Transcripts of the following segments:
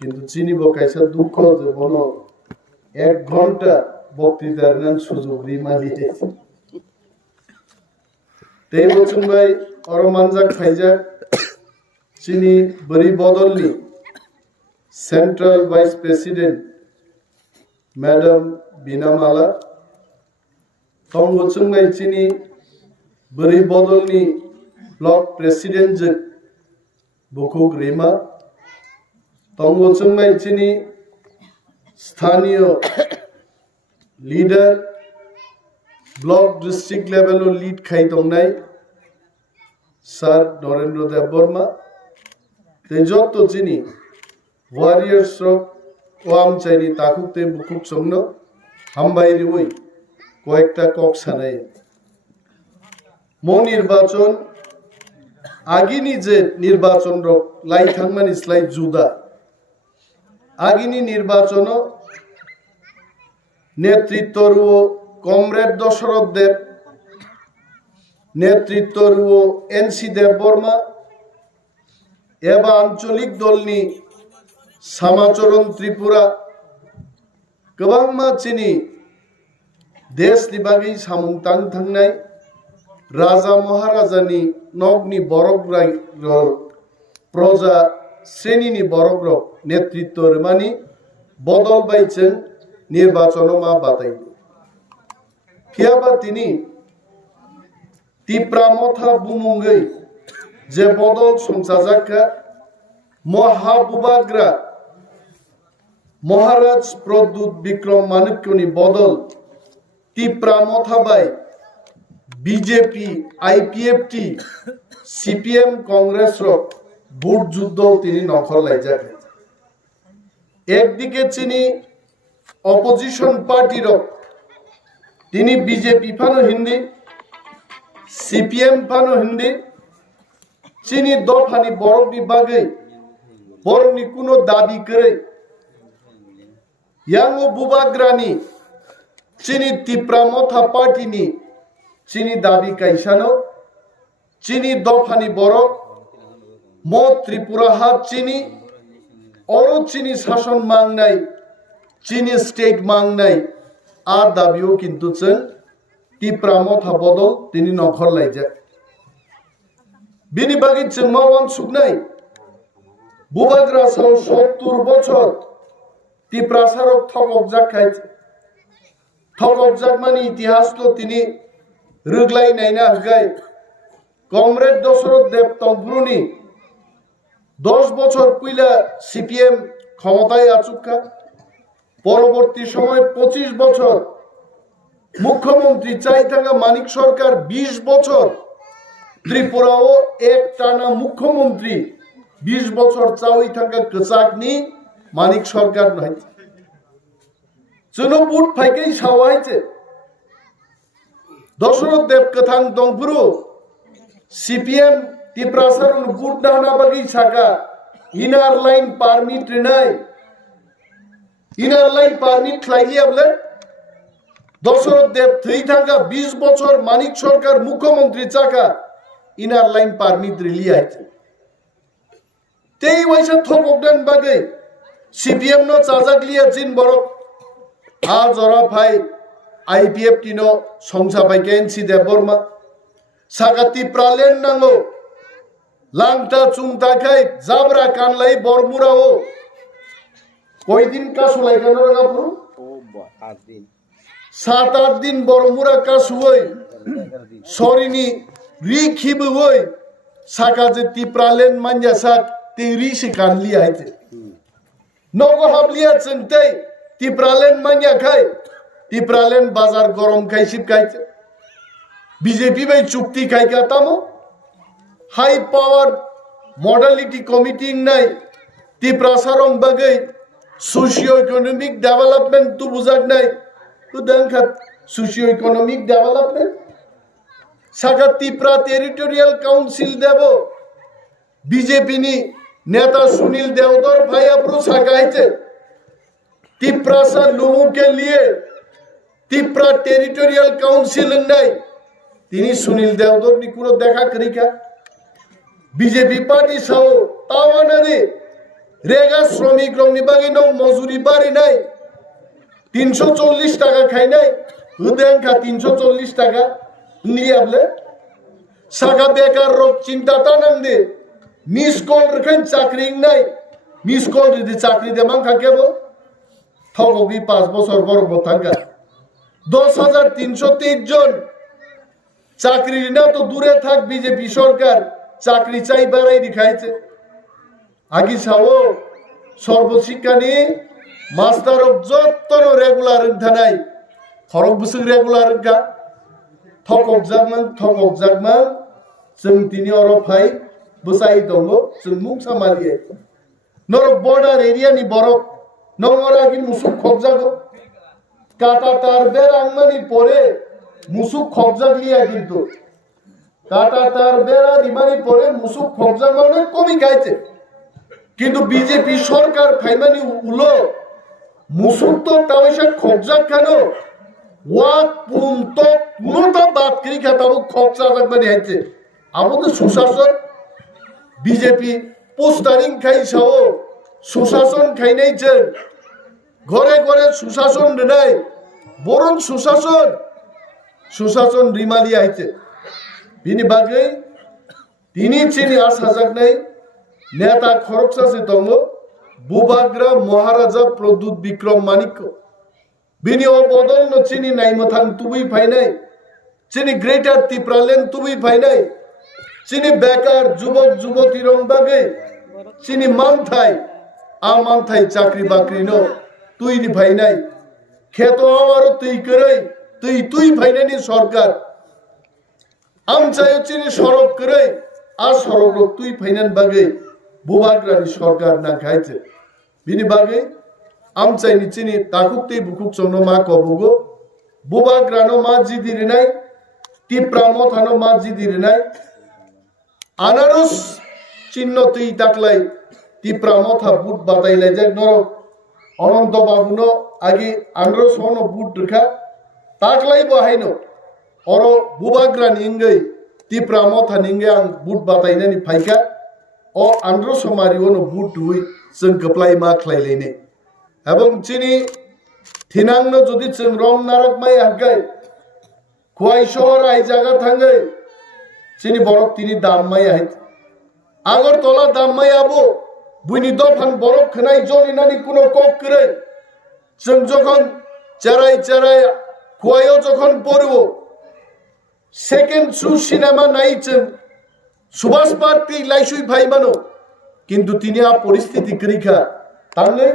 কিন্তু চিনি বকাইছে দুঃখ যে বলো 1 ঘন্টা বক্তৃতার নাম সুযোগ রিমালি তেই বলছেন ভাই অরমানজাক খাইজা চিনি বরি বদলনি সেন্ট্রাল ভাইস প্রেসিডেন্ট ম্যাডাম বিনামালা তং বলছেন ভাই চিনি বরি বদলনি ব্লক প্রেসিডেন্ট যে বুকুক রিমা তং বলছেন ভাই চিনি স্থানীয় leader block district level lead খাই দंनाय স্যার নরেন্দ্র দেব বর্মা তে যত চিনি ওয়ারিয়ার্স ওয়াম চাইনি তাকুতে বুকুক সমন হামবাইরি ওই কয়েকটা কক সানাই মো নির্বাচন আগিনি যে নির্বাচন লাই থাকমান ইসলাই জুদা আগিনি নির্বাচন নেতৃত্বর ও কমরেড দশরথ দেব নেতৃত্বর ও এনসি দেব বর্মা এবা আঞ্চলিক দলনি সামাচরণ ত্রিপুরা गोबां मानसिनि देशनि बागै सामुं थांनाय राजा महाराजानि नगनि बरक प्रजा श्रेणीनि बरक नेतृत्व मानि बदल बायजों निर्वाचन मा बाताय फियाबा तिनि तिप्रामथा बुमुंगै जे बदल संसाजाखा महाबुबाग्रा महाराज प्रद्युत विक्रम माणिक्यनि बदल तिप्रामथाबाय बीजेपी आईपीएफटी सीपीएम कांग्रेस भोट युद्ध तिनि नखर लाइजाखै एकदिके चिनि अपोजिशन पार्टी तिनि बीजेपी फानो हिंदी सीपीएम फानो हिंदी चिनि दफानि बरकनि बागै बरकनि कुनो दाबी करे यांगो बुबाग्रानी चिनी तिप्रामथा पार्टीनी चिनी दाबी काइसानो चिनी दफानी बरक मो त्रिपुरा हात चिनी और चिनी शासन मांगनाय चिनी स्टेट मांगनाय आ दाबियो किन्तु जों तिप्रामथा बदल तिनि नखर लाइजा बिनि बागै जों मावान सुगनाय बुबाग्रा साव 70 बछर तिप्रासारक थकबजाक मानि इतिहास तो तिनि रोगलाई नायना हगाय कमरेड दशरथ देव तंब्रुनि 10 बछर पयला सीपीएम क्षमताय आचुका परवर्ती समय 25 बछर मुख्यमंत्री चाइ थाका मानिक सरकार 20 बछर त्रिपुराओ एक टाना मुख्यमंत्री 20 बछर चावै थाका कचाकनि मानिक सरकार नहीं जोनो बुट फाइकै सावाइचे दशरथ देव कथां दंपुरु सीपीएम तिप्रासार बुट दाना बागै साका इनार लाइन पारमिट रिनाय इनार लाइन पारमिट खाइलियाबले दशरथ देव थै थाका 20 बछर मानिक सरकार मुख्यमंत्री चाका इनार लाइन पारमिट रिलियाइचे तेई वैसा थपकदान बागै सीपीएम नो चाजाकलिया जिन बरक आ जरा भाई आईपीएफ टिनो संसा बाइके एनसी देव बर्मा सागाती प्रालेन नांगो लांगता चुंगता खाय जाब्रा कानलाई बरमुरा हो कोई दिन का सुलाई कानो रगापुरु 7-8 दिन बरमुरा का सुवै सरिनी रिखिबो वै सागा जे तिप्रालेन मान्या साक ते रिसि कानलि आइते नगो हाबलिया चंतै तिप्रालेन मान्या खाय तिप्रालेन बाजार गरम खाइसिब खाइते बीजेपी बाय चुक्ति खाइका तामो हाई पावर मॉडलिटी कमिटी नाय तिप्रासारम बागै सोशियो इकोनॉमिक डेवलपमेंट तु बुजाक नाय उदांखा सोशियो इकोनॉमिक डेवलपमेंट सागा तिप्रा टेरिटोरियल काउंसिल देबो बीजेपी नि नेता सुनील देवधर भाई अप्रू सागाइचे तिप्रासा लोगों के लिए तिप्रा टेरिटोरियल काउंसिल नहीं तिनी सुनील देवधर नि कुनो देखा करिका बीजेपी पार्टी साओ तावा नदी রেগা শ্রমিক রংনি বাকি নাও মজুরি বাড়ি নাই 340 টাকা খাই নাই হুদেঙ্কা 340 টাকা নিয়াবলে সাকা বেকার রোগ চিন্তা টানাং দে মিস কল রেখেন চাকরি নাই মিস কল যদি চাকরি দে মাংখা কেবো ঠগবি 5 বছর বড় থাকা 10,323 জন চাকরি না তো দূরে থাক বিজেপি সরকার চাকরি চাই বাড়াই দেখাইছে আগে ছাও সর্বশিক্ষা নিয়ে মাস্টার যত রেগুলার থানাই খরক বসুং রেগুলার গা ঠকক জাগমান जों दिनै अरफाय बुसाय दङ जों मुं सामारिये नरक बर्डार एरियानि बरफ नंगरागि मुसुक खबजागो काटा तार बेरांमानि परे मुसुक खबजागलिया किन्तु काटा तार बेरा रिमानि परे मुसुक खबजागमाने कमि गायছে কিন্তু বিজেপি সরকার ফাইমানি উলো মুসুক তো তাওইসা খবজাগ কেন ওয়াক পুন্ত কোনটা বাদ করি খাতাবো খবজাগমানি আইছে আমাদের সুশাসন বিজেপি পোস্টারিং খাইছাও সুশাসন খাইনাই যে ঘরে ঘরে সুশাসন নাই বরং সুশাসন রিমালি আইছে বিনি বাগে তিনি চিনি আসাজাক নাই নেতা খরকসাসে দङ বুবাগ্রা মহারাজা প্রদ্যুৎ বিক্রম মানিক্য বিনি অবদল ন চিনি নাইমথাং তুবই ফাইনাই চিনি গ্রেটার ত্রিপুরালেন তুবই ফাইনাই চিনি বেকার যুবক যুবতী রং বাগে চিনি মানথাই মানথাই চাকরি বাকরি ন তুই ভাই নাই খেত আমারও তুই করে তুই ভাইনানি সরকার আম চাই চিনি সড়ক করে আর সড়ক তুই ফাইনান বাগে বুবাগ্রানি সরকার না খাইছে বিনি বাগে আম চাইনি চিনি তাকুকতে বুকুক চন্দ্র মা কবগো বুবাগ্রানো মা জিদিরে নাই টিপ্রামো থানো মা জিদিরে নাই আনারস চিহ্ন তুই তাকলাই টিপ্রামো থা বুট বাতাইলাই যে নর অনন্ত বাবুনো আগে আনারস হনো বুট রেখা তাকলাই বহাইনো অর বুবাগ্রানি ইঙ্গৈ টিপ্রামো থা নিঙ্গে আং বুট বাতাইনানি ফাইকা ও আনারস মারি হনো বুট হুই जों गप्लाय मा ख्लायलायने এবং চিনি থিনাংনো যদি जों রং নারক মাই হাগাই খোয়াই শহর আই জায়গা থাঙ্গে চিনি বরফ তিনি দাম মাই আই আগরতলা দাম মাই আবো বুইনি দফান বরফ খনাই জলিনানি কোনো কক করে जों যখন চারাই খোয়াইও যখন পড়ব সেকেন্ড শু সিনেমা নাই जों সুভাষ পার্টি লাইসুই ভাই মানো কিন্তু তিনি পরিস্থিতি করিখা তাহলে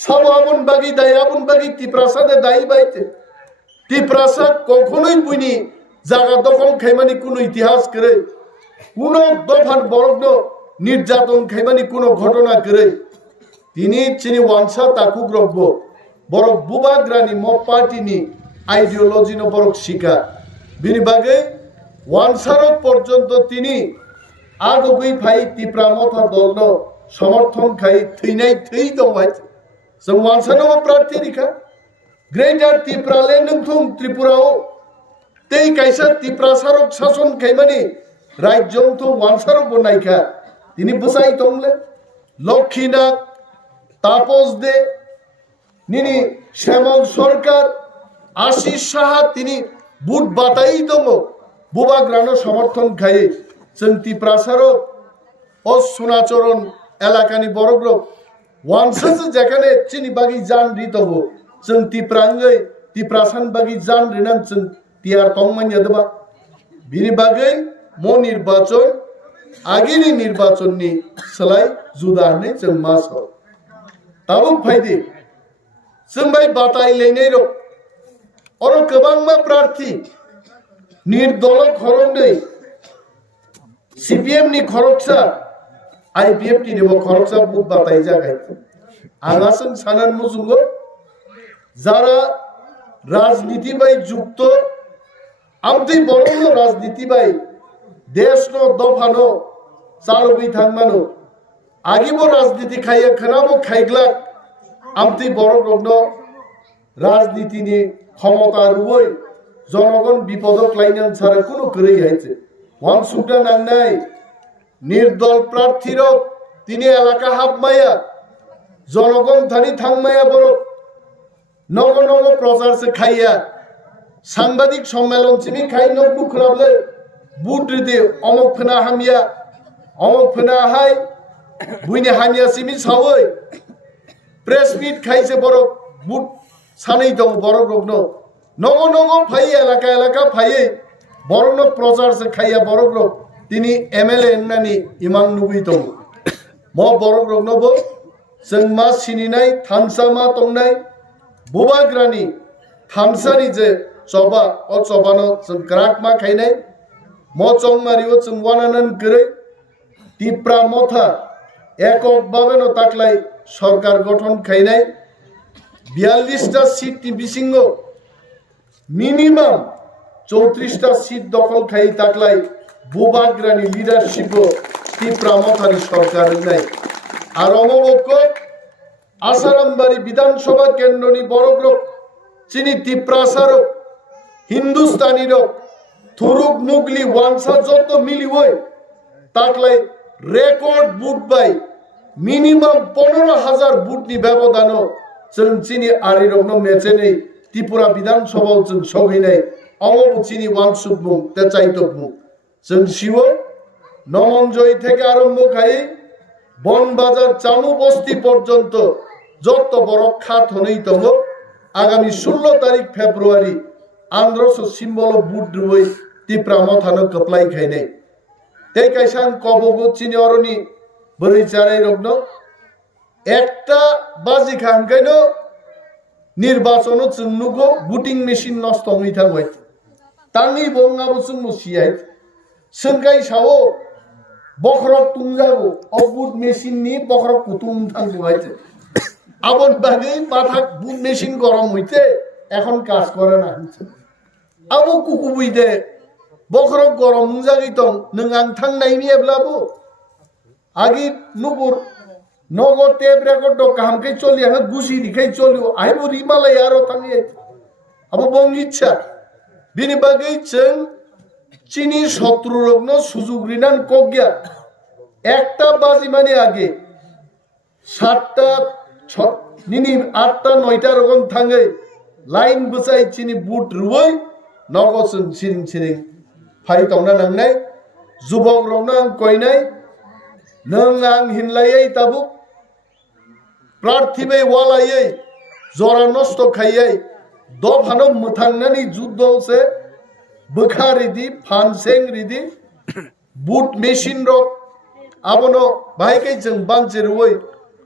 সব আপন বাগি ত্রিপ্রাসাদে দায়ী বাইতে ত্রিপ্রাসাদ কখনোই বুঝনি জায়গা দখল খাইমানি কোনো ইতিহাস করে কোন দফান বরগ্ন নির্যাতন খাইমানি কোনো ঘটনা করে তিনি চিনি ওয়ানসা তাকুক রব্য বড় বুবাগ্রানি ম পার্টিনি আইডিওলজি ন বড় শিকা বিনি বাগে ওয়ানসারক পর্যন্ত তিনি আগগুই ফাই ত্রিপ্রামথা দল সমর্থন খাই থৈনাই থৈ দंबायছে जों वानसानो प्रार्थी रिखा ग्रेटार ত্রিপুরালে नोंथुं त्रिपुराओ तै कायसा ত্রিপ্রাসারক শাসন খাইমানি রাজ্যং তো वानसारक বনাইখা তিনি বসাই তংলে লক্ষ্মীনাথ তাপস দে নিনি শ্যামল সরকার আশিস সাহা তিনি বুট বাতাই দङ বুবাগ্রানো সমর্থন খাই जों ত্রিপ্রাসারক ও সোনাচরণ এলাকানি বড়গ্রব ওয়ানসাসে যেখানে চিনি বাগি জান রিতব जों ত্রিপ্রাঙ্গै ত্রিপ্রাসান বাগি জান রিনান जों তিয়ার তংমানিয়া দেবা বিনি বাগै ম নির্বাচন আগেনি নির্বাচননি সলাই जुदानै जों मास ताबो फायदे जों बाय बातायलायनाय र अर गोबां मा प्रार्थी निर्दल खरंदै सीपीएम नि खरकसा आईपीएफ नि नेबो खरकसा बुक बाताय जागाय आगासों सानान मुजुंगो যারা রাজনীতি বাই যুক্ত আমতি বড় রাজনীতি বাই দেশ ন দফানো চালবি থাকমানো আগিব রাজনীতি খাইয়া খানাবো খাইগলা আমতি বড় রগ্ন রাজনীতি নি ক্ষমতা রুবই জনগণ বিপদক লাইনান ছাড়া কোনো করেই হয়েছে ওয়ান সুটা নাংনাই নির্দল প্রার্থীর তিনি এলাকা হাবমায়া জনগণ থানি থাংমায়া বড় নগ নগ প্রচার সে খাইয়া সাংবাদিক সম্মেলন চিনি খাই নকবু খুলাবলে বুট রিদে অমক ফেনা হামিয়া অমক ফেনা হাই বুইনে হামিয়া সিমি সাওই প্রেস মিট খাইছে বড় বুট সাनै দं বড় রগ্ন নগ নগ ফাই এলাকা এলাকা ফাইয়ে বড় প্রচার সে খাইয়া বড় রগ তিনি এমএলএ নানি ইমাং নুবি দं म बरक रगनबो जों मा सिनिनाय थामसा मा तंनाय बुबाग्रानि थामसानि जे चबा अ चबानो जों ग्राक मा खायनाय म चंमारिओ जों वानानन गरै तिप्रा मथा एকক बाबेनो ताकलाय सरकार गठन खायनाय 42 टा सीट बिसिंगो मिनिमाम 34 टा सीट दखल खाय ताकलाय बुबाग्रानि लिडारशिपो तिप्रामथानि सरकार নাই আর অমবক্ষ আসারামবাড়ি বিধানসভা কেন্দ্রনি বড়গ্রক চিনি তিপ্রাসারক হিন্দুস্তানিরক থুরুক মুগলি ওয়ানসা যত মিলি হয় তাকলাই রেকর্ড বুট বাই মিনিমাম 15,000 বুটনি ব্যবধান जों চিনি আরিরগ্ন মেচে নেই ত্রিপুরা বিধানসভা जों সহৈনাই অমব চিনি ওয়ানসুকমু তে চাইতকমু जों শিও নমঞ্জয় থেকে আরম্ভ খাই বনবাজার চামু বস্তি পর্যন্ত যত বড় খাত হনেই তব আগামী 16 তারিখ ফেব্রুয়ারি আন্ধ্রস সিম্বল বুট রুই তিপ্রা মথানো কপলাই খাইনাই তেই কাইসান কবগো চিনি অরনি বরি চারাই রগ্ন একটা বাজি খানকাইন নির্বাচন চুন্নুগো বুটিং মেশিন নষ্ট হইথাং হই তাঙ্গি বঙ্গাবো চুন্নু সিয়াই सोंगाय सावो बखरक तुंजागो अबुट मेशिन नि बखरक कुतुम थांगो आइते आबन बागै बाथाक बुट मेशिन गरम हইতে এখন কাজ করে না আবো কুকুবুই দে বখরক গরম মুজাগি তং নং আং থাংনাইনি এবলাবো আগি নুপুর নগর টেপ রেকর্ড কামকে চলি আং গুছি দিখাই চলিও আইবো রিমালাই আরো থাঙ্গি আবো বঙ্গিচ্ছা বিনি বাগै जों চিনি শত্রু রগ্ন সুযোগ রিনান কগিয়া একটা বাজি মানে আগে 7টা নিনি 8টা 9টা রকম থাঙ্গে লাইন বসাই চিনি বুট রুই নগসন সিরিং সিরিং ফাই তংনা নাংনাই যুবক রংনা কইনাই নং আং হিনলাयै তাবু প্রার্থী বে ওয়ালাयै জরা নষ্ট খাইयै দফানো মথাংনানি যুদ্ধ হচ্ছে বখারিদি ফানসেং রিদি বুট মেশিন রক আবনো ভাইকে जों বানচে রুই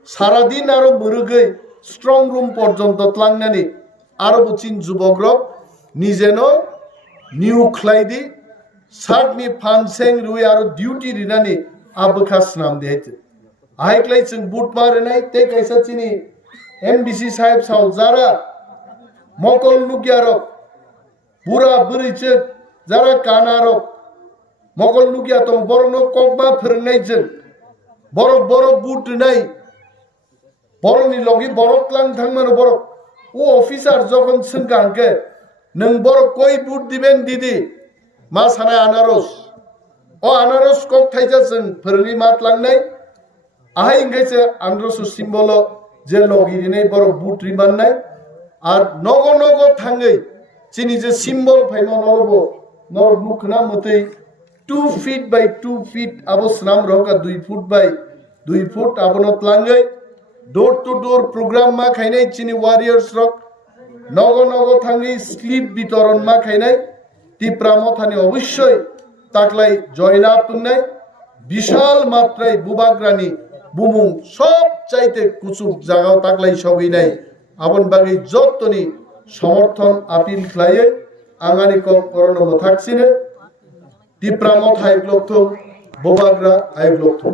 সারা দিন আরো মুরুগৈ স্ট্রং রুম পর্যন্ত ত্লাংনানি আরো বুচিন যুবক রক নিজেনো নিউ খ্লাইদি সাগনি ফানসেং রুই আরো ডিউটি রিনানি আবখাস নাম দেইতে আইক্লাই जों বুট মারেনাই তে কাইসা চিনি এমবিসি সাহেব সাউ যারা মকল নুগিয়ারক পুরা বরিচে যারা কানারো মগল নুকিয়া তো বড় ন ককমা ফেরনাই जों বড় বড় বুট নাই বড়নি লগি বড় ক্লাং থাংমানো বড় ও অফিসার যখন সোंगांके नों বড় কই বুট দিবেন দিদি মা সানাय আনারস ও আনারস কক থাইজা जों ফেরনি মাত লাংনাই আহাই ইংগাইছে আন্দ্রস সিম্বল যে লগি দিনাই বড় বুট রিমাননাই আর নগ নগ থাঙ্গै চিনি যে সিম্বল ফাইনো নরবো नर मुखना मते 2 feet by 2 feet आबो स्नाम रका 2 foot by 2 foot आबनो प्लांगै डोर टू डोर प्रोग्राम मा खाइनाय चिनि वारियर्स रक नगो नगो थांगै स्लिप वितरण मा खाइनाय तिप्रा मथानि अवश्य ताकलाय जयना तुंनाय विशाल मात्राय बुबाग्रानि बुमुं सब चाइते कुचुक जागाव ताकलाय सगैनाय आबन बागै जत्तनि समर्थन आपिल खालायै आंगानि करणो मथाक्सिने तिप्रा मथाय ब्लकथो बुबाग्रा आइ ब्लकथो